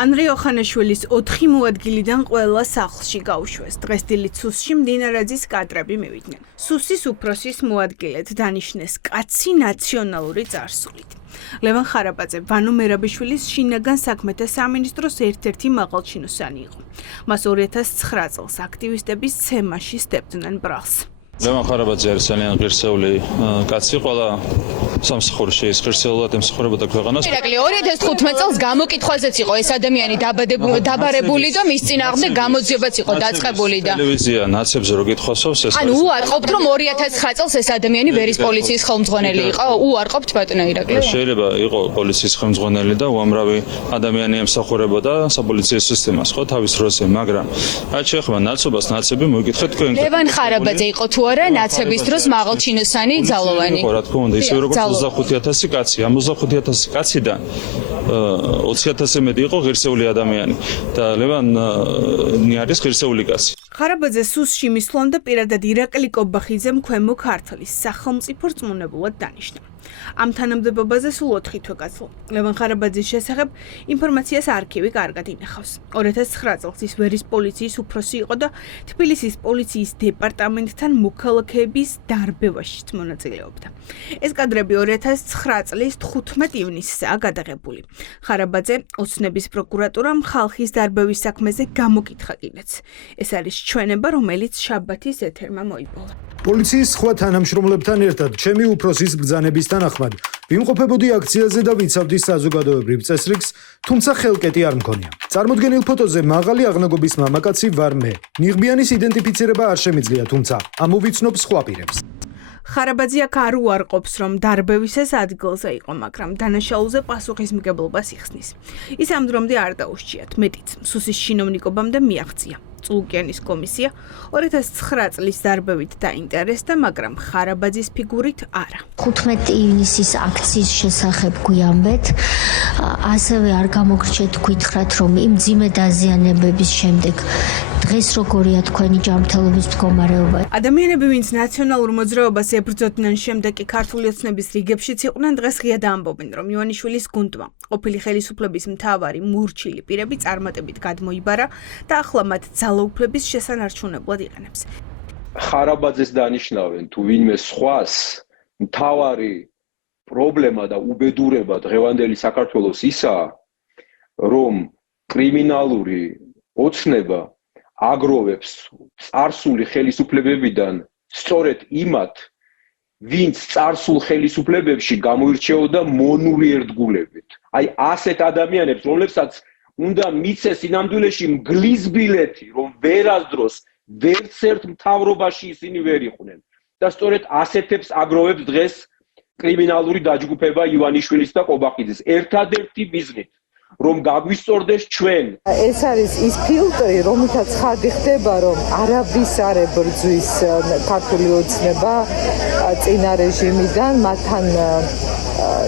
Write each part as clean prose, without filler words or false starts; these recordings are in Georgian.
ანდრე ოხანაშვილის 4 მოადგილიდან ყველა სახლში გაუშვეს. დღეს დილით სუსში მდინარაძის კადრები მივიდნენ. სუსის უფროსის მოადგილედ დანიშნეს კაცი ნაციონალური წარსულით. ლევან ხარაბაძე ვანო მერაბიშვილის შინაგან საქმეთა სამინისტროს ერთ-ერთი მაღალჩინოსანი იყო. მას 2009 წელს აქტივისტების ცემაში სდებდნენ ბრალს. ლევან ხარაბაძე არის ძალიან ღირსეული კაცი, ყველა სამსახურში ის ღირსეულად ემსახურებოდა ქვეყანას. 2015 წელს გამოკითხვაზეც იყო ეს ადამიანი დაბარებული და მის წინააღმდეგ გამოძიებაც იყო დაწყებული და ტელევიზია ნაცებზე რო გითხოსავს ეს ანუ უარყოფთ რომ 2009 წელს ეს ადამიანი ვერის პოლიციის ხელმძღვანელი იყო, უარყოფთ ბატონო ირაკლი. შეიძლება იყო პოლიციის ხელმძღვანელი და უამრავი ადამიანი ემსახურებოდა საპოლიციო სისტემას, ხო, თავის დროზე, მაგრამ რაც შეეხება ნაცობას, ნაცები მოიკითხეთ თქვენ. ლევან ხარაბაძე იყო თუ არა ნაცების დროს მაღალჩინოსანი ძალოვანი. რა თქმა უნდა, ისე როგორც 25000 კაცი, ამ 25000 კაციდან 20000-ზე მეტი იყო ღირსეული ადამიანი და ლევანი არის ღირსეული კაცი. ხარაბაძე სუსში მისვლამდე პირადად ირაკლი კობახიძემ ქვემო ქართლის სახელმწიფო რწმუნებულად დანიშნა. ამ თანამდებობაზე სულ 4 თვე გასულა. ლევან ხარაბაძის შესახებ ინფორმაციას არქივი კარგად ინახავს. 2009 წელს ის ვერის პოლიციის უფროსი იყო და თბილისის პოლიციის დეპარტამენტთან მოქალაქეების დარბევაშიც მონაწილეობდა. ეს კადრები 2009 წლის 15 ივნისსაა გადაღებული. ხარაბაძე ოცნების პროკურატურამ ხალხის დარბევის საქმეზე გამოკითხა კიდეც. ეს არის ჩვენება, რომელიც შაბათის ეთერმა მოიპოვა. პოლიციის სხვა თანამშრომლებთან ერთად ჩემი უფროსის ბრძანების თანახმად ვიმყოფებოდი აქციაზე და ვიცავდი საზოგადოებრივ წესრიგს, თუმცა ხელკეტი არ მქონია. წარმოდგენილ ფოტოზე მაღალი აღნაგობის მამაკაცი ვარ მე. ნიღბიანის იდენტიფიცირება არ შემიძლია, თუმცა ამოვიცნობ სხვა პირებს. ხარაბაძე აქ არ უარყოფს, რომ დარბევისას ადგილზე იყო, მაგრამ დანაშაულზე პასუხისმგებლობას იხსნის. ის ამ დრომდე არ დაუშჩიათ, მეტიც სუსის შინოვნიკობამდე მიაღწია. წულუკიანის კომისია 2009 წლის დარბევით დაინტერესდა, მაგრამ ხარაბაძის ფიგურით არა. 15 ივნისის აქციის შესახებ გვიამბეთ, ასევე არ გამოგრჩეთ გითხრათ, რომ იმ მძიმე დაზიანებების შემდეგ დღეს როგორია თქვენი ჯანმრთელობის მდგომარეობა. ადამიანები, ვინც ნაციონალურ მოძრაობას ებრძოდნენ, შემდეგ კი ქართული ოცნების რიგებშიც იყვნენ, დღეს ღია ამბობენ, რომ ივანიშვილის გუნდმა ყოფილი ხელისუფლების მთავარი მურჩილი პირები წარმატებით გადმოიბარა და ახლა მათ ძალაუფლების შესანარჩუნებლად იყენებს. ხარაბაძეს დანიშნავენ თუ ვინმე სხვას, მთავარი პრობლემა და უბედურება დღევანდელი საქართველოს ისაა, რომ კრიმინალური ოცნება აგროვებს წარსული ხელისუფლებებიდან სწორედ იმათ, ვინც წარსულ ხელისუფლებებში გამოირჩეოდა მონური ერთგულებით. აი ასეთ ადამიანებს, რომლებსაც უნდა მიცეს სინამდვილეში მგლის ბილეთი, რომ ვერასდროს ვერც ერთ მთავრობაში ისინი ვერ იყვნენ. და სწორედ ასეთებს აგროვებს დღეს კრიმინალური დაჯგუფება ივანიშვილის და კობახიძის. ერთადერთი მიზნით, რომ გაგვისწორდეს ჩვენ. ეს არის ის ფილტრი, რომლითაც ხარდი ხდება, რომ არაბის არ ებრძვის ქართული ოცნება წინა რეჟიმიდან,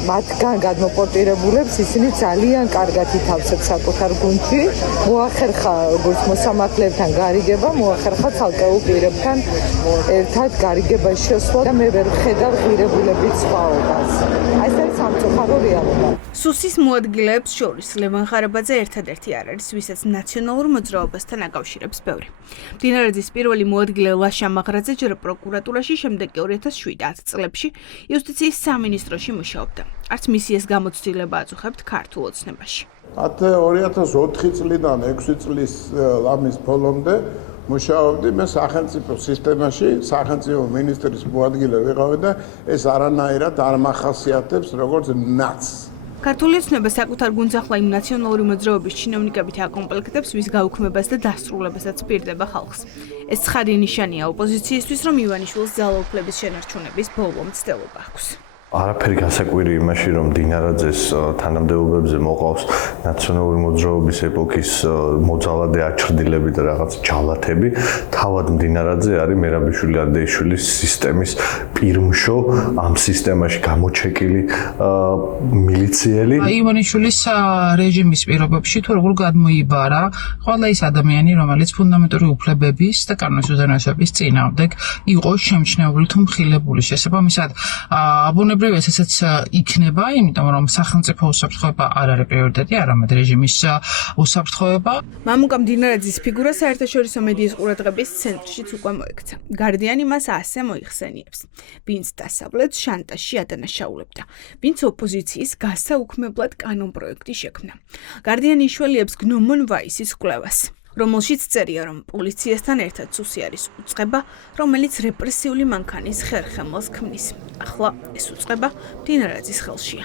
მათგან გადმოპორტირებულებს ისინი ძალიან კარგად ითავსებს საკუთარ გუნდში, მოახერხა როგორც მოსამართლეებთან გარიგება, მოახერხა ცალკეულ პირებთან ერთად გარიგებაში შესვლა და მე ვერ ვხედავ ღირებულების სხვაობას. ეს არის სამწუხარო რეალობა. სუსის მოადგილეებს შორის ლევან ხარაბაძე ერთადერთი არ არის, ვისაც ნაციონალურ მოძრაობასთან აკავშირებს ბევრი. მდინარაძის პირველი მოადგილე ლაშა მაღრაძე ჯერ პროკურატურაში, შემდეგ კი 2007 წლებში იუსტიციის სამინისტროში მუშაობდა. არც მისიას გამოცდილება აწუხებთ ქართულ ოცნებაში. 2004 წლიდან 6 წლის ამის ბოლომდე მუშაობდი მე სახელმწიფო სისტემაში, სახელმწიფო მინისტრის მოადგილე ვიყავი და ეს არანაირად არ მახასიათებს როგორც ნაცს. ქართული ოცნება საკუთარ გუნდს ახლა იმ ნაციონალური მოძრაობის ჩინოვნიკებით აკომპლექტებს, ვის გაუქმებას და დასრულებასაც პირდება ხალხს. ეს ცხადი ნიშანია ოპოზიციისთვის, რომ ივანიშვილის ძალაუფლების შენარჩუნების ბოლო მცდელობა აქვს. არაფერი გასაკვირი იმაში, რომ დინარაძეს თანამდებობებზე მოყავს ნაციონალური მოძრაობის ეპოქის მოძალადე აჩრდილები და რაღაც ჯალათები, თავად დინარაძე არის მერაბიშვილი ადეიშვილის სისტემის პირმშო, ამ სისტემაში გამოჩეკილი მილიციელი. ივანიშვილის რეჟიმის პირობებში თუ როგორ გადმოიბარა ყველა ის ადამიანი, რომელიც ფუნდამენტური უფლებების და კანონის უზენაესობის წინააღმდეგ იყო შემჩნეული თუ მხილებული. შესაბამისად, აბუნებრივი ჩვეულებრივ ესეც იქნება, იმიტომ რომ სახელმწიფო უსაფრთხოება არ არის პრიორიტეტი, არამედ რეჟიმის უსაფრთხოება. მამუკა მდინარაძის ფიგურა საერთაშორისო მედიის ყურადღების ცენტრშიც უკვე მოექცა. გარდიანი მას ასე მოიხსენიებს. ვინც დასავლეთს შანტაჟში ადანაშაულებდა, ვინც ოპოზიციის გასაუქმებლად კანონპროექტი შექმნა. გარდიანი იშველიებს გნომონ ვაისის კვლევას, რომელშიც წერია, რომ პოლიციასთან ერთად სუსი არის უწყება, რომელიც რეპრესიული მანქანის ხერხემალს ქმნის. ახლა ეს უწყება მდინარაძის ხელშია.